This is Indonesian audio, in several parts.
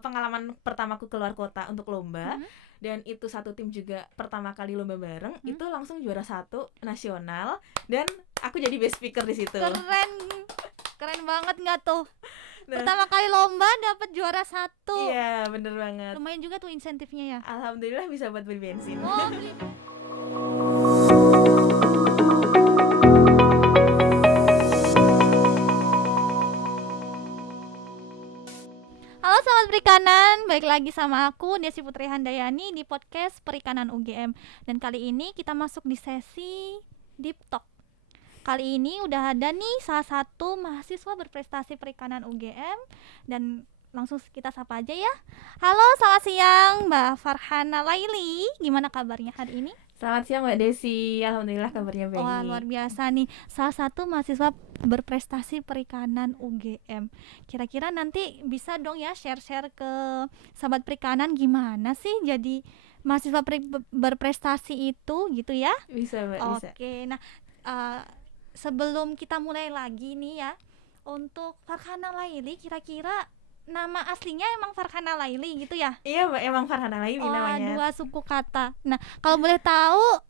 pengalaman pertamaku keluar kota untuk lomba. Dan itu satu tim juga pertama kali lomba bareng, itu langsung juara 1 nasional dan aku jadi best speaker di situ. Keren banget nggak tuh? Nah, Pertama kali lomba dapat juara 1. iya, bener banget. Lumayan juga tuh insentifnya ya. Alhamdulillah bisa buat beli bensin. Oh, beli. Halo Sobat Perikanan, balik lagi sama aku Desi Putri Handayani di podcast Perikanan UGM. Dan kali ini kita masuk di sesi Deep Talk. Kali ini udah ada nih salah satu mahasiswa berprestasi perikanan UGM. Dan langsung kita sapa aja ya. Halo, selamat siang Mbak Farhana Laili. Gimana kabarnya hari ini? Selamat siang Mbak Desi, alhamdulillah kabarnya baik. Wah, luar biasa nih, salah satu mahasiswa berprestasi perikanan UGM. Kira-kira nanti bisa dong ya share-share ke sahabat perikanan gimana sih jadi mahasiswa berprestasi itu gitu ya. Bisa Mbak, bisa. Oke, nah sebelum kita mulai lagi nih ya, untuk Farhana Laili, kira-kira nama aslinya emang Farhana Laili gitu ya? Iya Mbak, emang Farhana Laili namanya. Dua suku kata. Nah, kalau boleh tahu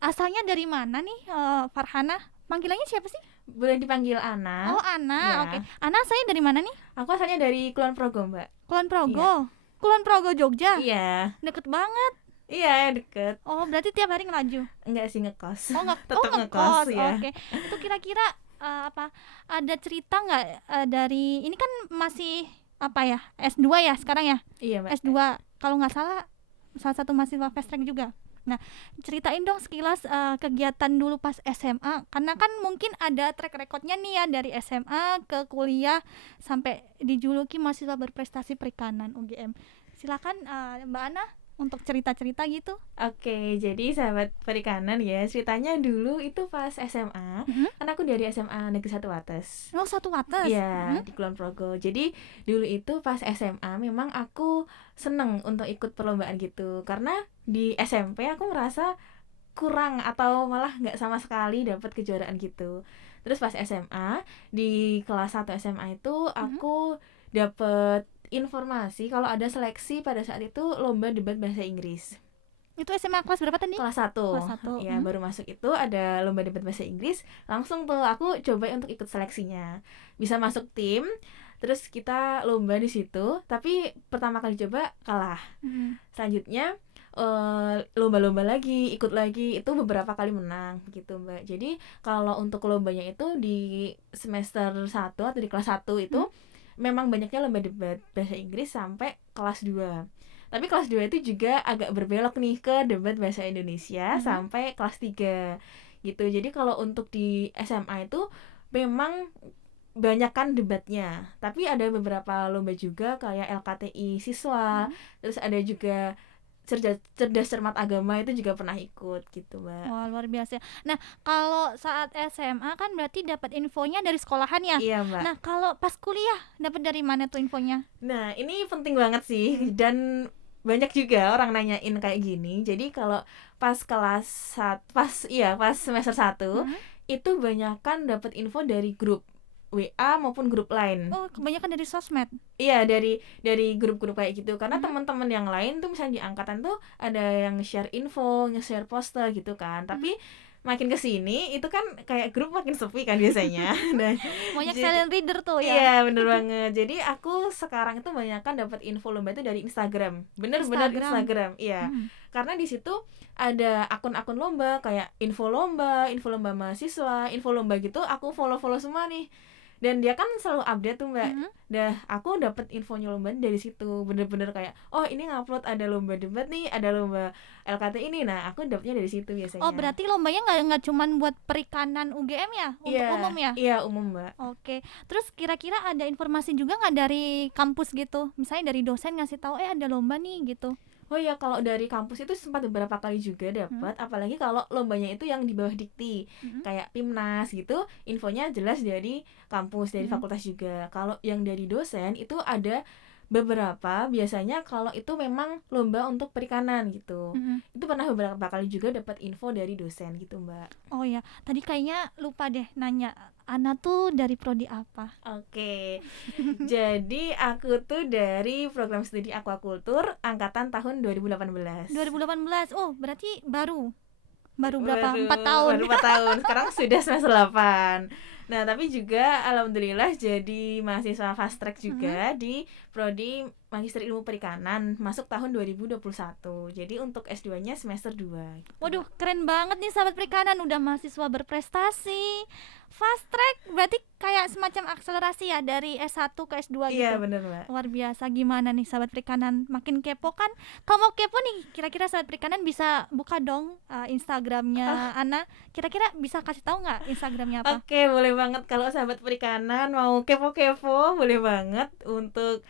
asalnya dari mana nih Farhana? Panggilannya siapa sih? Boleh dipanggil Ana. Oh, Ana. Ya. Oke. Ana, saya dari mana nih? Aku asalnya dari Kulon Progo Mbak. Kulon Progo. Kulon Progo Jogja. Iya. Deket banget. Iya, deket. Oh, berarti tiap hari ngelaju? Enggak sih, ngekos. Oh, Tetap ngekos ya. Oke. Itu kira-kira ada cerita nggak dari ini kan masih apa ya, S2 ya sekarang ya? Iya Mbak. S2 kalau nggak salah satu mahasiswa fast track juga. Nah, ceritain dong sekilas kegiatan dulu pas SMA, karena kan mungkin ada track recordnya nih ya dari SMA ke kuliah sampai dijuluki mahasiswa berprestasi perikanan UGM. Silakan Mbak Ana untuk cerita-cerita gitu. Oke, jadi sahabat perikanan ya, ceritanya dulu itu pas SMA, kan aku dari SMA Negeri 1 Wates. Oh, 1 Wates? Iya, di Kulon Progo. Jadi dulu itu pas SMA memang aku seneng untuk ikut perlombaan gitu, karena di SMP aku merasa kurang atau malah nggak sama sekali dapat kejuaraan gitu. Terus pas SMA di kelas 1 SMA itu aku dapet informasi kalau ada seleksi pada saat itu lomba debat bahasa Inggris. Itu SMA kelas berapa tadi? Kelas 1. Kelas 1. Ya, baru masuk itu ada lomba debat bahasa Inggris, langsung tuh aku coba untuk ikut seleksinya. Bisa masuk tim, terus kita lomba di situ, tapi pertama kali coba kalah. Selanjutnya lomba-lomba lagi, ikut lagi, itu beberapa kali menang gitu Mbak. Jadi kalau untuk lombanya itu di semester 1 atau di kelas 1 itu memang banyaknya lomba debat bahasa Inggris sampai kelas 2. Tapi kelas 2 itu juga agak berbelok nih ke debat bahasa Indonesia sampai kelas 3 gitu. Jadi kalau untuk di SMA itu memang banyakkan debatnya. Tapi ada beberapa lomba juga kayak LKTI siswa, terus ada juga cerdas cermat agama, itu juga pernah ikut gitu Mbak. Wah, luar biasa. Nah, kalau saat SMA kan berarti dapat infonya dari sekolahan ya? Iya Mbak. Nah, kalau pas kuliah dapat dari mana tuh infonya? Nah, ini penting banget sih, dan banyak juga orang nanyain kayak gini. Jadi kalau pas pas semester 1 itu banyakan dapat info dari grup WA maupun grup lain. Oh, kebanyakan dari sosmed. Iya, dari grup-grup kayak gitu. Karena teman-teman yang lain tuh misalnya di angkatan tuh ada yang share info, nge-share poster gitu kan. Tapi makin kesini itu kan kayak grup makin sepi kan biasanya. Dan banyak silent reader tuh ya. Iya, bener banget. Jadi aku sekarang itu banyakan dapat info lomba itu dari Instagram. Bener-bener Instagram. Iya. Karena di situ ada akun-akun lomba kayak info lomba mahasiswa, info lomba gitu aku follow-follow semua nih. Dan dia kan selalu update tuh Mbak. Aku dapat infonya lomba dari situ. Bener-bener kayak, oh ini ngupload ada lomba debat nih, ada lomba LKT ini. Nah, aku dapetnya dari situ biasanya. Oh, berarti lombanya nggak cuman buat perikanan UGM ya? Untuk umum ya? Iya, umum Mbak. Oke. Terus kira-kira ada informasi juga nggak dari kampus gitu? Misalnya dari dosen ngasih tahu ada lomba nih gitu. Oh iya, kalau dari kampus itu sempat beberapa kali juga dapat, apalagi kalau lombanya itu yang di bawah dikti, kayak Pimnas gitu, infonya jelas dari kampus, dari fakultas juga. Kalau yang dari dosen itu ada beberapa biasanya kalau itu memang lomba untuk perikanan gitu. Itu pernah beberapa kali juga dapat info dari dosen gitu, Mbak. Oh ya, tadi kayaknya lupa deh nanya, Ana tuh dari prodi apa? Oke. Jadi aku tuh dari program studi aquaculture angkatan tahun 2018. 2018. Oh, berarti baru berapa? 4 tahun. Baru 4 tahun. Sekarang sudah semester 8. Nah, tapi juga alhamdulillah jadi mahasiswa fast track juga di prodi Magister Ilmu Perikanan masuk tahun 2021. Jadi untuk S2-nya semester 2 gitu. Waduh, keren banget nih sahabat perikanan, udah mahasiswa berprestasi. Fast track berarti kayak semacam akselerasi ya dari S1 ke S2 gitu. Iya, benar, Mbak. Luar biasa. Gimana nih sahabat perikanan? Makin kepo kan? Kalau mau kepo nih, kira-kira sahabat perikanan bisa buka dong Instagramnya Ana. Kira-kira bisa kasih tahu nggak Instagramnya apa? Oke, boleh banget. Kalau sahabat perikanan mau kepo-kepo, boleh banget untuk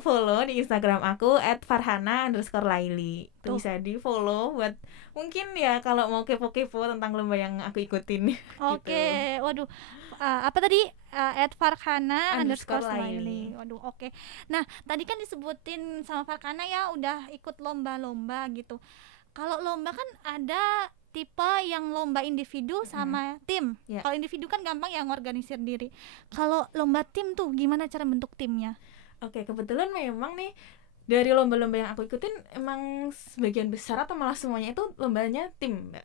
follow di Instagram aku @farhana_laili. Itu bisa di follow buat mungkin ya kalau mau kepo-kepo tentang lomba yang aku ikutin. Oke, gitu. waduh, apa tadi @farhana_laili. Waduh, oke. Nah, tadi kan disebutin sama Farhana ya udah ikut lomba-lomba gitu. Kalau lomba kan ada tipe yang lomba individu sama tim. Yeah. Kalau individu kan gampang ya ngorganisir diri. Kalau lomba tim tuh gimana cara bentuk timnya? Oke, kebetulan memang nih dari lomba-lomba yang aku ikutin emang sebagian besar atau malah semuanya itu lombanya tim, Mbak.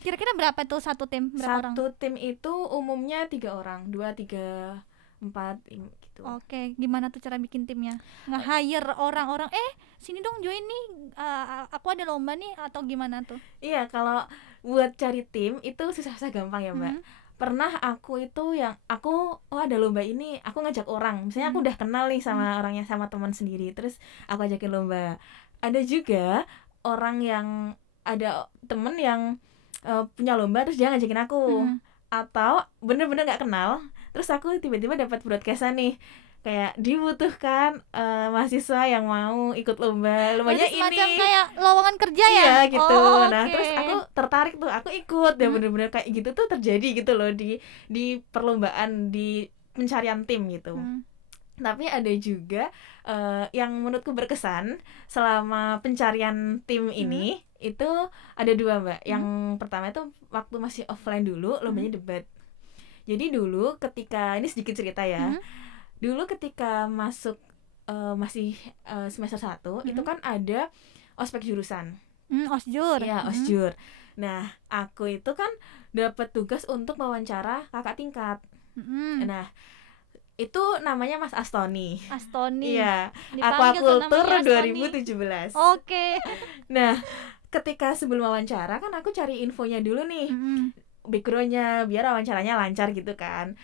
Kira-kira berapa tuh satu tim? Berapa orang? Satu tim itu umumnya 3 orang, 2, 3, 4 gitu. Oke, gimana tuh cara bikin timnya? Nge-hire orang-orang, sini dong join nih, aku ada lomba nih, atau gimana tuh? Iya, kalau buat cari tim itu susah-susah gampang ya, Mbak. Pernah aku ada lomba ini, aku ngajak orang, misalnya aku udah kenal nih sama orangnya, sama teman sendiri, terus aku ajakin lomba. Ada juga orang yang ada temen yang punya lomba terus dia ngajakin aku, atau bener-bener nggak kenal, terus aku tiba-tiba dapat broadcastan nih kayak dibutuhkan mahasiswa yang mau ikut lombanya ini, semacam kayak lowongan kerja ya? Iya gitu. Nah, okay. terus aku tertarik tuh, aku ikut dan bener-bener kayak gitu tuh terjadi gitu loh di perlombaan, di pencarian tim gitu. Tapi ada juga yang menurutku berkesan selama pencarian tim ini, itu ada 2, Mbak. Yang pertama itu waktu masih offline dulu, lombanya debat. Jadi dulu ketika, ini sedikit cerita ya, dulu ketika masuk masih semester 1, itu kan ada ospek jurusan. Osjur. Iya, osjur. Nah, aku itu kan dapat tugas untuk wawancara kakak tingkat. Nah, itu namanya Mas Astoni. Iya, Aquaculture 2017. Oke. Nah, ketika sebelum wawancara kan aku cari infonya dulu nih, backgroundnya biar wawancaranya lancar gitu kan.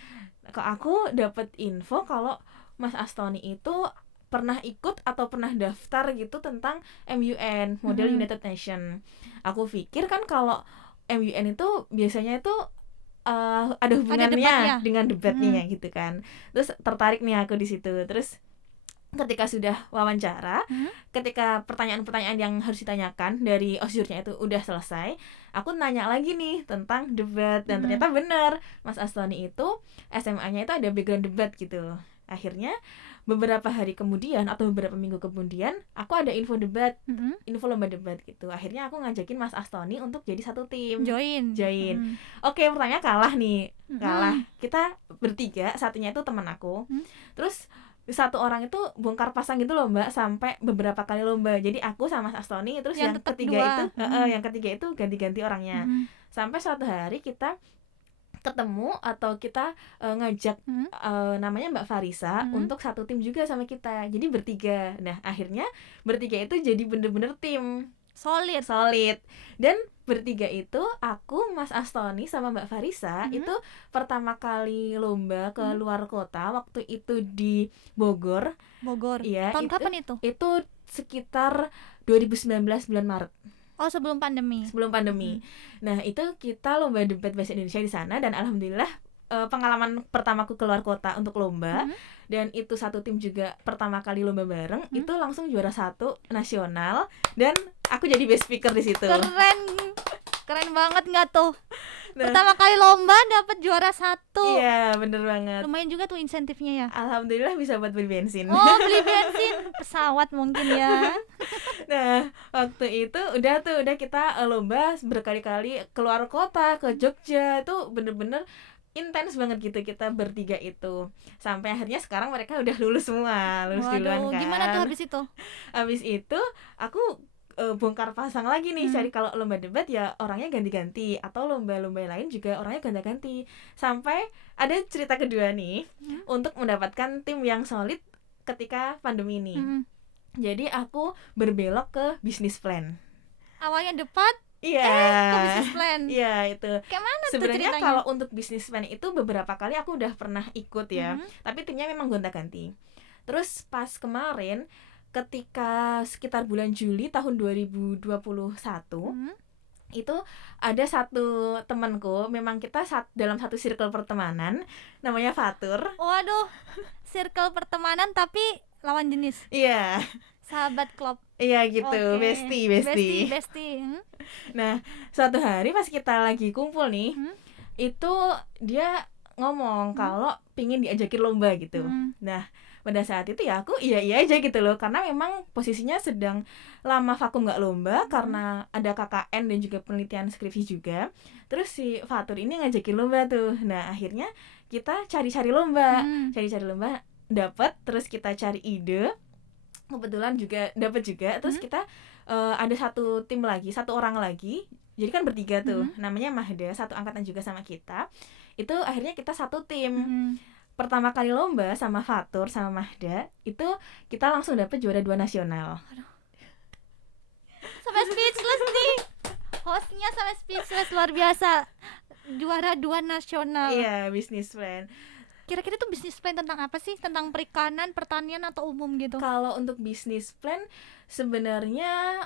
Kok aku dapat info kalau Mas Astoni itu pernah ikut atau pernah daftar gitu tentang MUN, Model United Nation. Aku pikir kan kalau MUN itu biasanya itu ada hubungannya dengan debatnya gitu kan. Terus tertarik nih aku di situ. Terus ketika sudah wawancara, ketika pertanyaan-pertanyaan yang harus ditanyakan dari osjurnya itu udah selesai, aku nanya lagi nih tentang debat, dan ternyata benar Mas Astoni itu SMA-nya itu ada background debat gitu. Akhirnya beberapa hari kemudian atau beberapa minggu kemudian aku ada info debat, info lomba debat gitu. Akhirnya aku ngajakin Mas Astoni untuk jadi satu tim, join. Oke, pertanyaan kalah nih, kita bertiga, satunya itu teman aku. Terus satu orang itu bongkar pasang gitu loh, Mbak, sampai beberapa kali lomba. Jadi aku sama Mas Astoni, terus yang ketiga itu ganti-ganti orangnya. Sampai suatu hari kita ketemu atau kita ngajak namanya Mbak Farisa untuk satu tim juga sama kita. Jadi bertiga. Nah, akhirnya bertiga itu jadi bener-bener tim solid. Dan bertiga itu aku, Mas Astoni sama Mbak Farisa itu pertama kali lomba ke luar kota waktu itu di Bogor. Iya. Tahun kapan itu? Itu sekitar 2019 bulan Maret. Oh, sebelum pandemi. Nah, itu kita lomba debat bahasa Indonesia di sana, dan alhamdulillah pengalaman pertamaku keluar kota untuk lomba, dan itu satu tim juga pertama kali lomba bareng, itu langsung juara 1 nasional, dan aku jadi best speaker di situ. Keren banget nggak tuh? Nah, pertama kali lomba dapat juara 1. Iya, bener banget. Lumayan juga tuh insentifnya ya. Alhamdulillah bisa buat beli bensin. Oh, beli bensin. pesawat mungkin ya. Nah, waktu itu udah kita lomba berkali-kali keluar kota ke Jogja, itu bener-bener intens banget gitu kita bertiga itu. Sampai akhirnya sekarang mereka udah lulus semua, lulus duluan Waduh, kan. gimana tuh habis itu? Habis itu aku bongkar pasang lagi nih, cari kalau lomba debat ya orangnya ganti-ganti, atau lomba-lomba lain juga orangnya ganti-ganti. Sampai ada cerita kedua nih, untuk mendapatkan tim yang solid ketika pandemi ini. Jadi aku berbelok ke bisnis plan. Awalnya debat, Iya. ke bisnis plan. Iya, itu. Kayak mana tuh Sebenarnya ceritanya? kalau untuk bisnis plan itu beberapa kali aku udah pernah ikut ya. Tapi timnya memang gonta-ganti. Terus pas kemarin ketika sekitar bulan Juli tahun 2021 itu ada satu temanku, memang kita dalam satu circle pertemanan namanya Fatur. Waduh, circle pertemanan tapi lawan jenis. Iya. Sahabat klub. Iya gitu, Oke. Bestie. Nah, suatu hari pas kita lagi kumpul nih, itu dia ngomong kalau pingin diajakin lomba gitu. Nah, pada saat itu ya aku iya aja gitu loh, karena memang posisinya sedang lama vakum nggak lomba karena ada KKN dan juga penelitian skripsi juga. Terus si Fatur ini ngajakin lomba tuh. Nah, akhirnya kita cari-cari lomba, dapet, terus kita cari ide, kebetulan juga dapet juga. Terus kita ada satu tim lagi, satu orang lagi, jadi kan bertiga tuh, namanya Mahda, satu angkatan juga sama kita. Itu akhirnya kita satu tim. Pertama kali lomba sama Fatur sama Mahda itu kita langsung dapet juara 2 nasional. Sampai speechless nih. Hostnya sampai speechless, luar biasa. Juara 2 nasional. Iya, bisnis plan. Kira-kira tuh bisnis plan tentang apa sih? Tentang perikanan, pertanian, atau umum gitu? Kalau untuk bisnis plan sebenarnya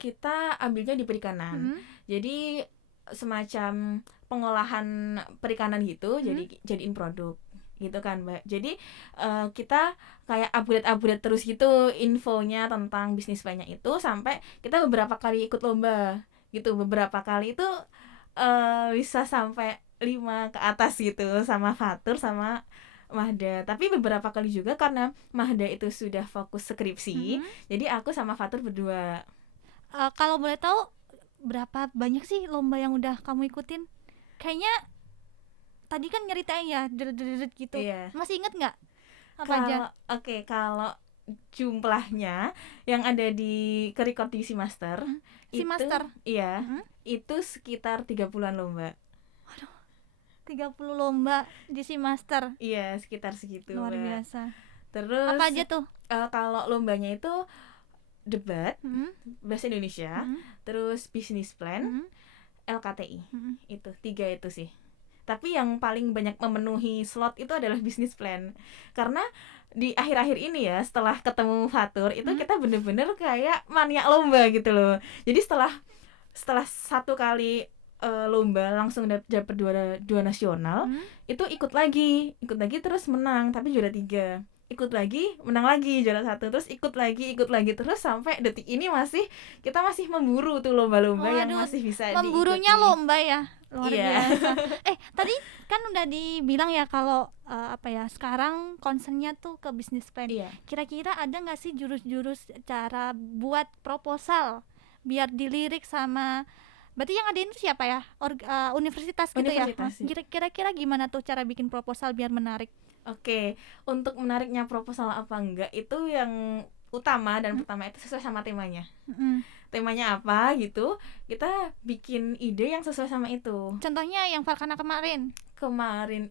kita ambilnya di perikanan. Jadi semacam pengolahan perikanan gitu, jadiin produk gitu kan Mbak. Jadi kita kayak upgrade terus gitu infonya tentang bisnis plannya itu, sampai kita beberapa kali ikut lomba gitu. Beberapa kali itu bisa sampai 5 ke atas gitu sama Fatur sama Mahda. Tapi beberapa kali juga karena Mahda itu sudah fokus skripsi, jadi aku sama Fatur berdua. Kalau boleh tahu berapa banyak sih lomba yang udah kamu ikutin? Kayaknya tadi kan nyeritain ya, gitu. Iya. Masih inget nggak apa aja? Oke, kalau jumlahnya yang ada di record di Seamaster itu, Seamaster? Iya, itu sekitar 30-an lomba. 30 lomba di Seamaster. Iya, sekitar segitu. Luar Mbak. biasa. Terus Apa aja tuh? Kalau lombanya itu debat, bahasa Indonesia, terus bisnis plan, LKTI. Itu 3 itu sih. Tapi yang paling banyak memenuhi slot itu adalah bisnis plan. Karena di akhir-akhir ini ya, setelah ketemu Fatur, itu kita bener-bener kayak maniak lomba gitu loh. Jadi setelah satu kali lomba langsung dapat dua nasional, itu ikut lagi terus menang, tapi juara 3. Ikut lagi, menang lagi, juara 1, terus ikut lagi terus sampai detik ini kita masih memburu tuh lomba-lomba yang masih bisa diikuti. Memburunya lomba ya. Luar biasa. Tadi kan udah dibilang ya kalau sekarang concernnya tuh ke bisnis plan. Kira-kira ada nggak sih jurus-jurus cara buat proposal biar dilirik sama, berarti yang ada itu siapa ya? Universitas gitu ya? Kira-kira gimana tuh cara bikin proposal biar menarik? Oke, untuk menariknya proposal apa enggak itu yang utama dan pertama itu sesuai sama temanya. Temanya apa gitu, kita bikin ide yang sesuai sama itu. Contohnya yang Farkana kemarin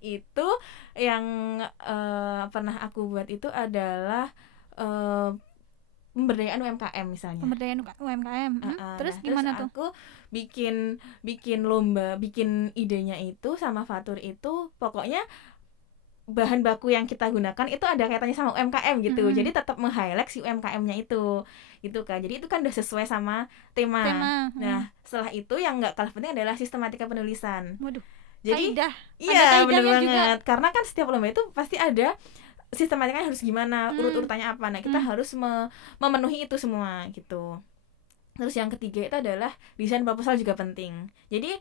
itu yang pernah aku buat itu adalah pemberdayaan UMKM misalnya. Pemberdayaan UMKM. Terus gimana tuh? Aku bikin lomba, bikin idenya itu sama Fatur itu pokoknya bahan baku yang kita gunakan itu ada kaitannya sama UMKM gitu. Jadi tetap meng-highlight si UMKM-nya itu. Gitu kan. Jadi itu kan udah sesuai sama tema. Nah, setelah itu yang enggak kalah penting adalah sistematika penulisan. Waduh. Jadi iya, benar banget. Juga. Karena kan setiap lomba itu pasti ada sistematikanya harus gimana, urut-urutannya apa. Nah, kita harus memenuhi itu semua gitu. Terus yang ketiga itu adalah desain proposal juga penting. Jadi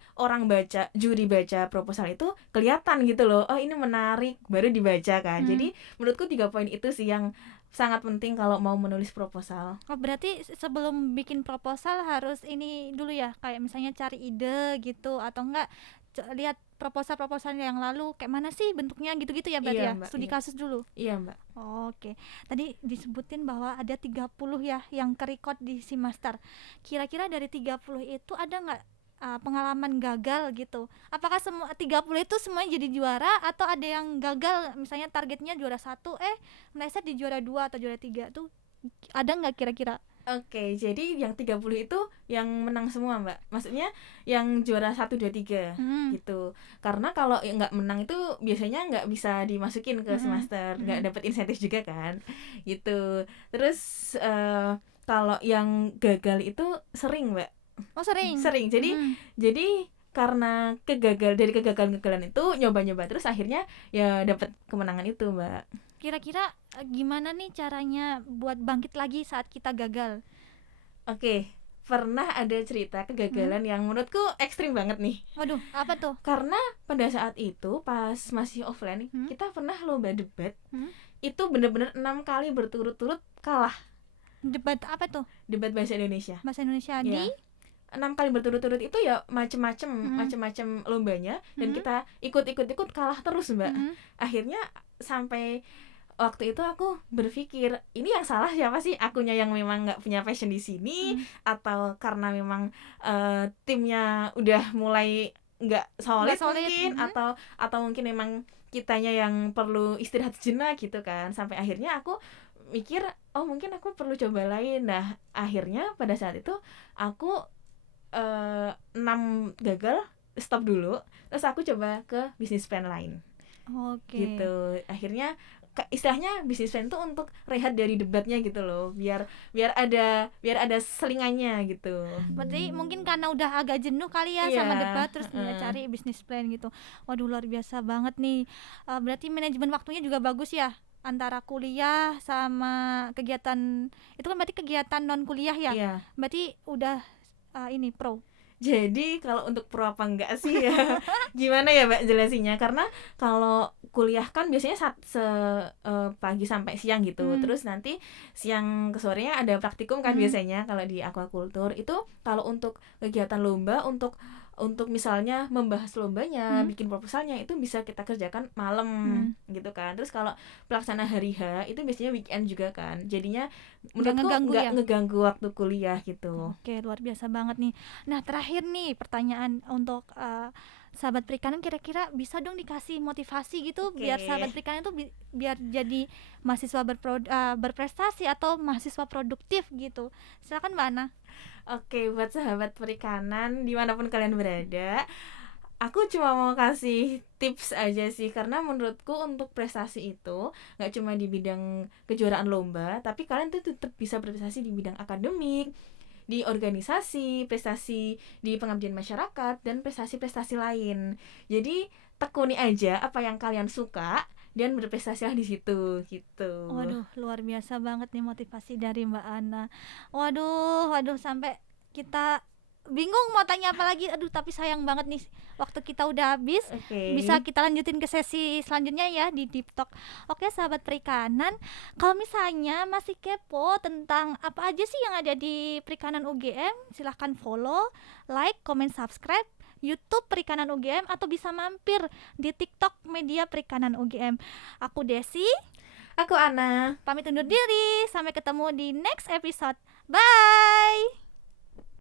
juri baca proposal itu kelihatan gitu loh. Oh, ini menarik, baru dibaca kan. Jadi menurutku 3 poin itu sih yang sangat penting kalau mau menulis proposal. Oh, berarti sebelum bikin proposal harus ini dulu ya, kayak misalnya cari ide gitu atau enggak lihat proposal-proposal yang lalu kayak mana sih bentuknya gitu-gitu ya berarti Iya, ya. Mbak, Studi iya. kasus dulu. Iya, Mbak. Oke. Tadi disebutin bahwa ada 30 ya yang kerekod di Simaster. Kira-kira dari 30 itu ada nggak pengalaman gagal gitu? Apakah semua 30 itu semuanya jadi juara atau ada yang gagal, misalnya targetnya juara 1 meleset di juara 2 atau juara 3 tuh ada nggak kira-kira? Oke, jadi yang 30 itu yang menang semua, Mbak. Maksudnya yang juara 1, 2, 3 gitu. Karena kalau yang nggak menang itu biasanya nggak bisa dimasukin ke semester, nggak dapet insentif juga kan. Gitu. Terus kalau yang gagal itu sering, Mbak. Oh, sering. Jadi karena dari kegagalan itu nyoba-nyoba terus akhirnya ya dapat kemenangan itu, Mbak. Kira-kira gimana nih caranya buat bangkit lagi saat kita gagal? Oke, pernah ada cerita kegagalan yang menurutku ekstrim banget nih. Waduh, apa tuh? Karena pada saat itu pas masih offline kita pernah lomba debat. Itu bener-bener 6 kali berturut-turut kalah. Debat apa tuh? Debat bahasa Indonesia. Bahasa Indonesia di 6 kali berturut-turut itu ya macem-macem lombanya dan kita ikut kalah terus, Mbak. Akhirnya sampai waktu itu aku berpikir ini yang salah siapa sih, akunya yang memang nggak punya passion di sini atau karena memang timnya udah mulai nggak solid mungkin atau mungkin memang kitanya yang perlu istirahat sejenak gitu kan. Sampai akhirnya aku mikir mungkin aku perlu coba lain. Nah akhirnya pada saat itu aku 6 gagal, stop dulu, terus aku coba ke bisnis plan lain. Gitu. Akhirnya istilahnya bisnis plan itu untuk rehat dari debatnya gitu loh, biar ada selingannya gitu. Berarti mungkin karena udah agak jenuh kali ya sama debat, terus cari bisnis plan gitu. Waduh, luar biasa banget nih. Berarti manajemen waktunya juga bagus ya, antara kuliah sama kegiatan itu kan berarti kegiatan non kuliah ya. Berarti udah ini pro. Jadi kalau untuk pro apa enggak sih ya gimana ya Mbak jelasinnya, karena kalau kuliah kan biasanya pagi sampai siang gitu, terus nanti siang ke sorenya ada praktikum kan biasanya kalau di aquaculture itu. Kalau untuk kegiatan lomba, untuk misalnya membahas lombanya, bikin proposalnya itu bisa kita kerjakan malam gitu kan. Terus kalau pelaksana hari H itu biasanya weekend juga kan, jadinya menurutku nggak ngeganggu waktu kuliah gitu. Oke, luar biasa banget nih. Nah terakhir nih pertanyaan untuk sahabat perikanan, kira-kira bisa dong dikasih motivasi gitu biar sahabat perikanan itu biar jadi mahasiswa berprestasi atau mahasiswa produktif gitu. Silakan Mbak Ana. Oke, buat sahabat perikanan dimanapun kalian berada, aku cuma mau kasih tips aja sih, karena menurutku untuk prestasi itu nggak cuma di bidang kejuaraan lomba, tapi kalian tuh tetap bisa berprestasi di bidang akademik, di organisasi, prestasi di pengabdian masyarakat, dan prestasi-prestasi lain. Jadi tekuni aja apa yang kalian suka dan berprestasilah di situ gitu. Waduh, luar biasa banget nih motivasi dari Mbak Ana. Waduh, sampai kita bingung mau tanya apa lagi. Aduh, tapi sayang banget nih waktu kita udah habis. Bisa kita lanjutin ke sesi selanjutnya ya di Deep Talk. Oke, sahabat perikanan, kalau misalnya masih kepo tentang apa aja sih yang ada di Perikanan UGM, silahkan follow, like, comment, subscribe YouTube Perikanan UGM atau bisa mampir di TikTok Media Perikanan UGM. Aku Desi, aku Ana. Pamit undur diri. Sampai ketemu di next episode. Bye.